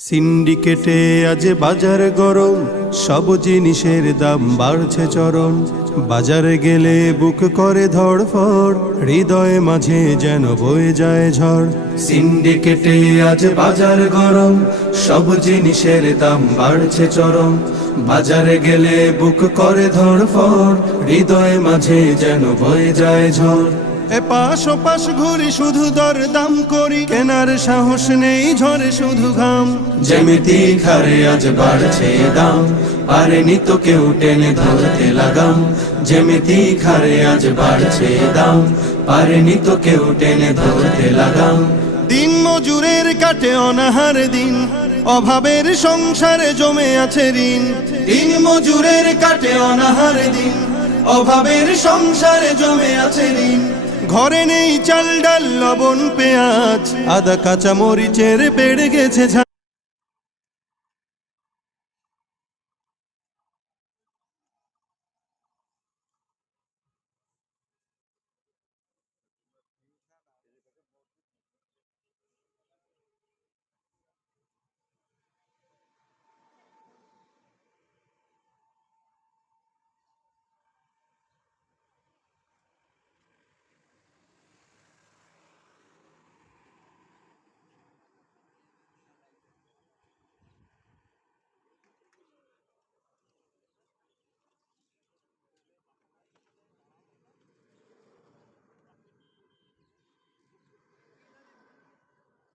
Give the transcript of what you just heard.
সিন্ডিকেটে আজ বাজার গরম, সব জিনিসের দাম বাড়ছে চরম। বাজারে গেলে বুক করে ধড়ফড়, হৃদয়ে মাঝে যেন বয়ে যায় ঝড়। সিন্ডিকেটে আজ বাজার গরম, সব জিনিসের দাম বাড়ছে চরম। বাজারে গেলে বুক করে ধড়ফড়, হৃদয়ে মাঝে যেন বয়ে যায় ঝড়। এপাশ ওপাশ ঘুরি শুধু দর দাম করি, কেনার সাহস নেই ঝরে শুধু ঘাম। যেমিতি খারে আজ বাড়ছে দাম, পারেনি তো কেউ টেনে ধরতে লাগাম। যেমিতি খারে আজ বাড়ছে দাম, পারেনি তো কেউ টেনে ধরতে লাগাম। দিন মজুরের কাটে অনাহার দিন, অভাবের সংসারে জমে আছে ঋণ। দিন মজুরের কাটে অনাহার দিন, অভাবের সংসারে জমে আছে ঋণ। ঘরে নেই চাল ডাল লবণ পেঁয়াজ, আদা কাঁচা মরিচের বেড়ে গেছে ঝাল।